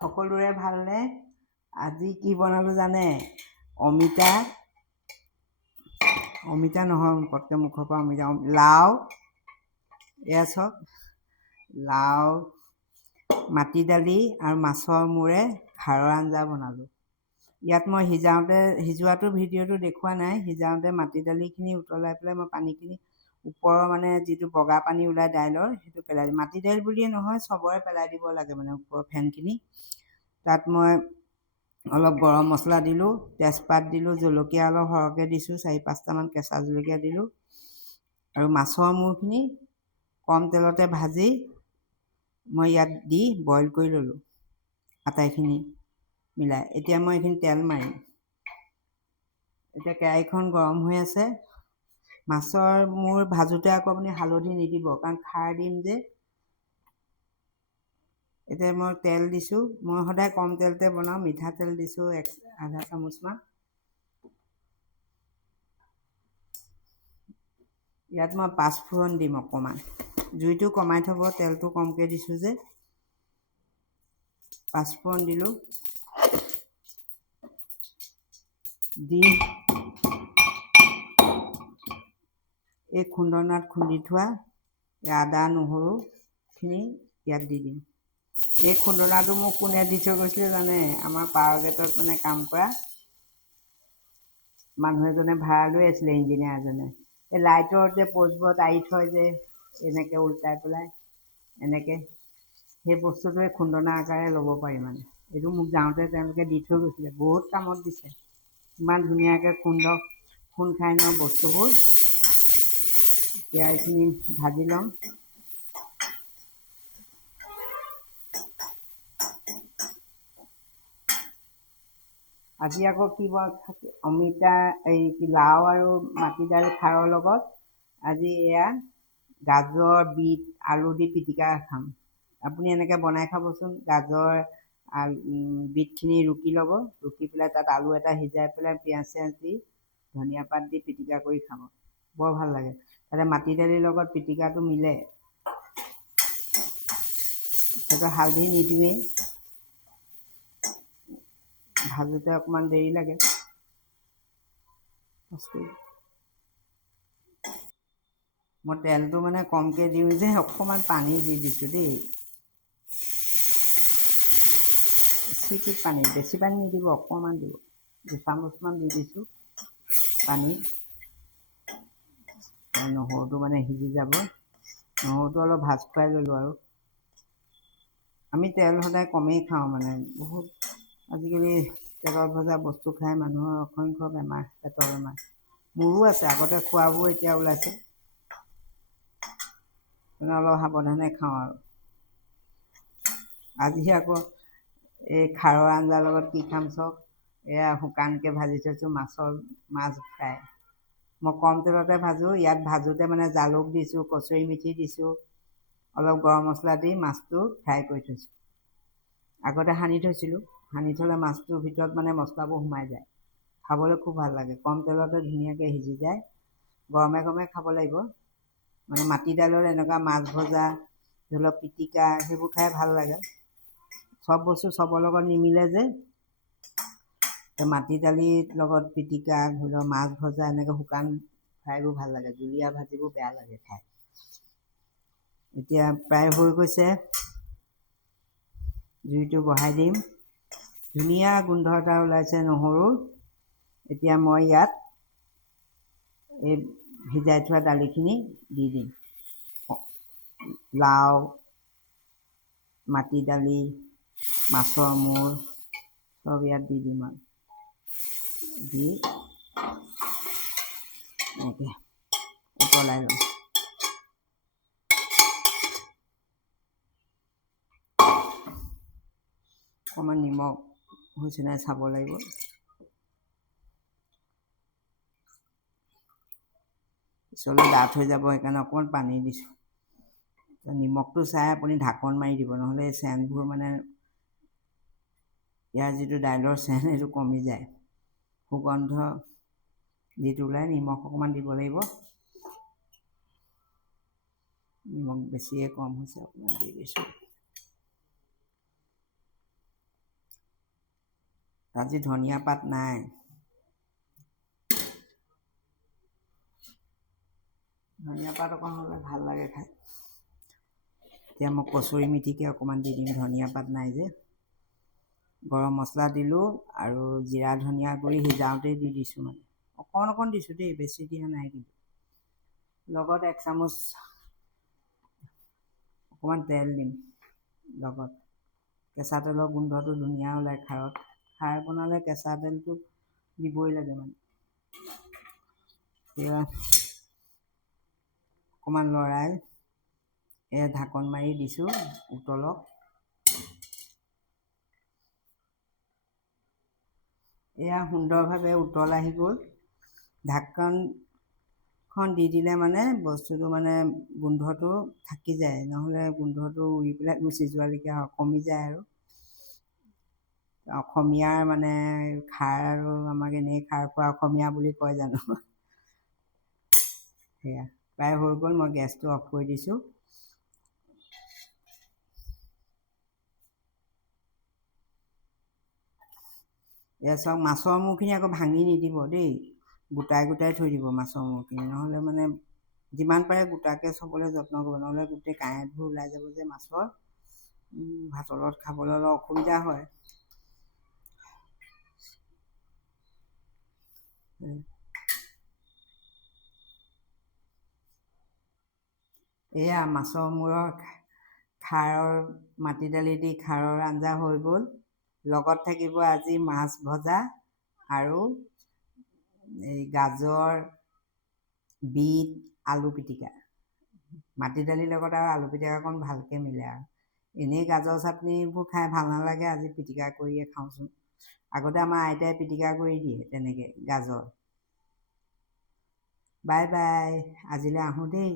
সকলোৰে ভালনে? আজি কি বনালোঁ জানে? অমিতা নহয়, পটকৈ মুখৰ পৰা অমিতা, লাও, এয়া চাওক, লাও, মাটি দালি আৰু মাছৰ মূৰে খাৰৰ আঞ্জা বনালোঁ। ইয়াত মই সিজোৱাটো ভিডিঅ'টো দেখুওৱা নাই। সিজাওঁতে মাটি দালিখিনি উতলাই পেলাই মই পানীখিনি ওপৰৰ মানে যিটো বগা পানী ওলাই দাইলৰ সেইটো পেলাই দিওঁ। মাটি দাইল বুলিয়ে নহয়, চবৰে পেলাই দিব লাগে মানে ওপৰৰ ফেনখিনি। তাত মই অলপ গৰম মছলা দিলোঁ, তেজপাত দিলোঁ, জলকীয়া অলপ সৰহকৈ দিছোঁ, 4-5টামান কেঁচা জলকীয়া দিলোঁ আৰু মাছৰ মূৰখিনি কম তেলতে ভাজি মই ইয়াত দি বইল কৰি ল'লোঁ আটাইখিনি মিলাই। এতিয়া মই এইখিনি তেল মাৰিম। এতিয়া কেৰাহীখন গৰম হৈ আছে। মাছৰ মূৰ ভাজোঁতে আকৌ আপুনি হালধি নিদিব, কাৰণ খাৰ দিম যে। এতিয়া মই তেল দিছোঁ। মই সদায় কম তেলতে বনাওঁ। মিঠাতেল দিছোঁ আধা চামুচমান। ইয়াত মই 5 ফোৰণ দিম অকণমান। জুইটো কমাই থ'ব, তেলটো কমকৈ দিছোঁ যে। 5 ফোৰণ দিলোঁ। দি এই খুন্দনাত খুন্দি থোৱা আদা নহৰুখিনি ইয়াত দি দিম। এই খুন্দনাটো মোক কোনে দি থৈ গৈছিলে জানে? আমাৰ পাৱাৰ গেটত মানে কাম কৰা মানুহ এজনে ভাড়া লৈ আছিলে, ইঞ্জিনিয়াৰ এজনে। এই লাইটৰ যে প'ষ্টবোৰত আঁৰি থয় যে এনেকৈ উল্টাই পেলাই এনেকৈ, সেই বস্তুটোৱে খুন্দনা আকাৰে ল'ব পাৰি মানে। এইটো মোক যাওঁতে তেওঁলোকে দি থৈ গৈছিলে। বহুত কামত দিছে। ইমান ধুনীয়াকৈ খুন্দ খাই ন বস্তুবোৰ। এতিয়া এইখিনি ভাজি ল'ম। আজি আকৌ কি অমিতা, লাও আৰু মাটিদাইল খাৰৰ লগত আজি এয়া গাজৰ, বিট, আলু দি পিটিকা খাম। আপুনি এনেকৈ বনাই খাবচোন। গাজৰ বিটখিনি ৰুকি ল'ব, ৰুকি পেলাই তাত আলু এটা সিজাই পেলাই পিঁয়াজ দি ধনিয়া পাত দি পিটিকা কৰি খাব, বৰ ভাল লাগে। তাতে মাটি দালিৰ লগত পিটিকাটো মিলে। সেইটো হালধি নিদিওঁৱেই, ভাজোঁতে অকণমান দেৰি লাগে। মই তেলটো মানে কমকৈ দিওঁ যে, অকণমান পানী দি দিছোঁ দেই। চিটিত পানী, বেছি পানী নিদিব, অকণমান দিব। 2 চামুচমান দি দিছোঁ পানী। নহৰুটো মানে সিজি যাব। নহৰুটো অলপ ভাজ খুৱাই ল'লোঁ আৰু। আমি তেল সদায় কমেই খাওঁ মানে। বহুত আজিকালি তেলত ভজা বস্তু খাই মানুহৰ অসংখ্য বেমাৰ, পেটৰ বেমাৰ। মোৰো আছে, আগতে খোৱাবোৰ এতিয়া ওলাইছে। অলপ সাৱধানে খাওঁ আৰু। আজি আকৌ এই খাৰৰ আঞ্জাৰ লগত কি খাম চাওক। এয়া শুকানকৈ ভাজি থৈছোঁ মাছ ফ্ৰাই। মই কম তেলতে ভাজোঁ। ইয়াত ভাজোঁতে মানে জালুক দিছোঁ, কচুৰি মেথি দিছোঁ, অলপ গৰম মছলা দি মাছটো ফ্ৰাই কৰি থৈছোঁ। আগতে সানি থৈছিলোঁ। সানি থ'লে মাছটোৰ ভিতৰত মানে মছলাবোৰ সোমাই যায়, খাবলৈ খুব ভাল লাগে। কম তেলতে ধুনীয়াকৈ সিজি যায়। গৰমে গৰমে খাব লাগিব। মানে মাটি দাইলৰ এনেকুৱা মাছ ভজা, ধৰি লওক পিটিকা, সেইবোৰ খাই ভাল লাগে। চব বস্তু চবৰ লগত নিমিলে যে। মাটি দালিৰ লগত পিটিকা, ধৰি লওক মাছ ভজা, এনেকৈ শুকান ফ্ৰাইবোৰ ভাল লাগে। জুলীয়া ভাজিবোৰ বেয়া লাগে খাই। এতিয়া প্ৰায় হৈ গৈছে। জুইটো বঢ়াই দিম। ধুনীয়া গোন্ধ এটা ওলাইছে নহৰুৰ। এতিয়া মই ইয়াত এই ভিজাই থোৱা দালিখিনি দি দিম। লাও, মাটি দালি, মাছৰ মূৰ চব ইয়াত দি দিম আৰু। দি এনেকৈ উতলাই ল'ম। অকণমান নিমখ হৈছে নাই চাব লাগিব। পিছলৈ ডাঠ হৈ যাব, সেইকাৰণে অকণমান পানী দিছোঁ। নিমখটো চাই আপুনি ঢাকন মাৰি দিব, নহ'লে এই চেনবোৰ মানে ইয়াৰ যিটো দাইলৰ চেন সেইটো কমি যায়। সুগন্ধ যিটো ওলায়, নিমখ অকণমান দিব লাগিব। নিমখ বেছিয়ে কম হৈছে, অকণমান দি দিছোঁ। আজি ধনিয়া পাত নাই। ধনিয়া পাত অকণ হ'লে ভাল লাগে খাই। এতিয়া মই কচুৰি মেথিকে অকণমান দি দিম, ধনিয়া পাত নাই যে। গৰম মছলা দিলোঁ আৰু জিৰা ধনিয়া গুড়ি সিজাওঁতেই দি দিছোঁ, মানে অকণ অকণ দিছোঁ দেই, বেছি দিয়া নাই। কিন্তু লগত 1 চামুচ অকণমান তেল দিম। লগত কেঁচা তেলৰ গোন্ধটো ধুনীয়া ওলায় খাৰত। খাৰ বনালে কেঁচা তেলটো দিবই লাগে মানে। এতিয়া অকণমান লৰাই ঢাকন মাৰি দিছোঁ, উতলক। এয়া সুন্দৰভাৱে উতল আহি গ'ল। ঢাকনখন দি দিলে মানে বস্তুটো মানে গোন্ধটো থাকি যায়, নহ'লে গোন্ধটো উৰি পেলাই গুচি যোৱালৈকে কমি যায়। আৰু অসমীয়াৰ মানে খাৰ, আৰু আমাক এনেই খাৰ খোৱা অসমীয়া বুলি কয় জানো। সেয়া প্ৰায় হৈ গ'ল, মই গেছটো অফ কৰি দিছোঁ। এয়া চাওক, মাছৰ মূৰখিনি আকৌ ভাঙি নিদিব দেই, গোটাই গোটাই থৈ দিব মাছৰ মূৰখিনি, নহ'লে মানে যিমান পাৰে গোটাকৈ চবলৈ যত্ন কৰিব, নহ'লে গোটেই কাঁইটবোৰ ওলাই যাব যে মাছৰ। ভাতৰ লগত খাবলৈ অলপ অসুবিধা হয়। এয়া মাছৰ মূৰৰ খাৰৰ মাটি দালি দি খাৰৰ আঞ্জা হৈ গ'ল। লগত থাকিব আজি মাছ ভজা আৰু এই গাজৰ, বিট, আলু পিটিকা। মাটি দালিৰ লগত আৰু আলু পিটিকাকণ ভালকৈ মিলে। আৰু এনেই গাজৰ চাটনিবোৰ খাই ভাল নালাগে, আজি পিটিকা কৰিয়ে খাওঁচোন। আগতে আমাৰ আইতাই পিটিকা কৰি দিয়ে তেনেকৈ গাজৰ। বাই বাই, আজিলৈ আহোঁ দেই।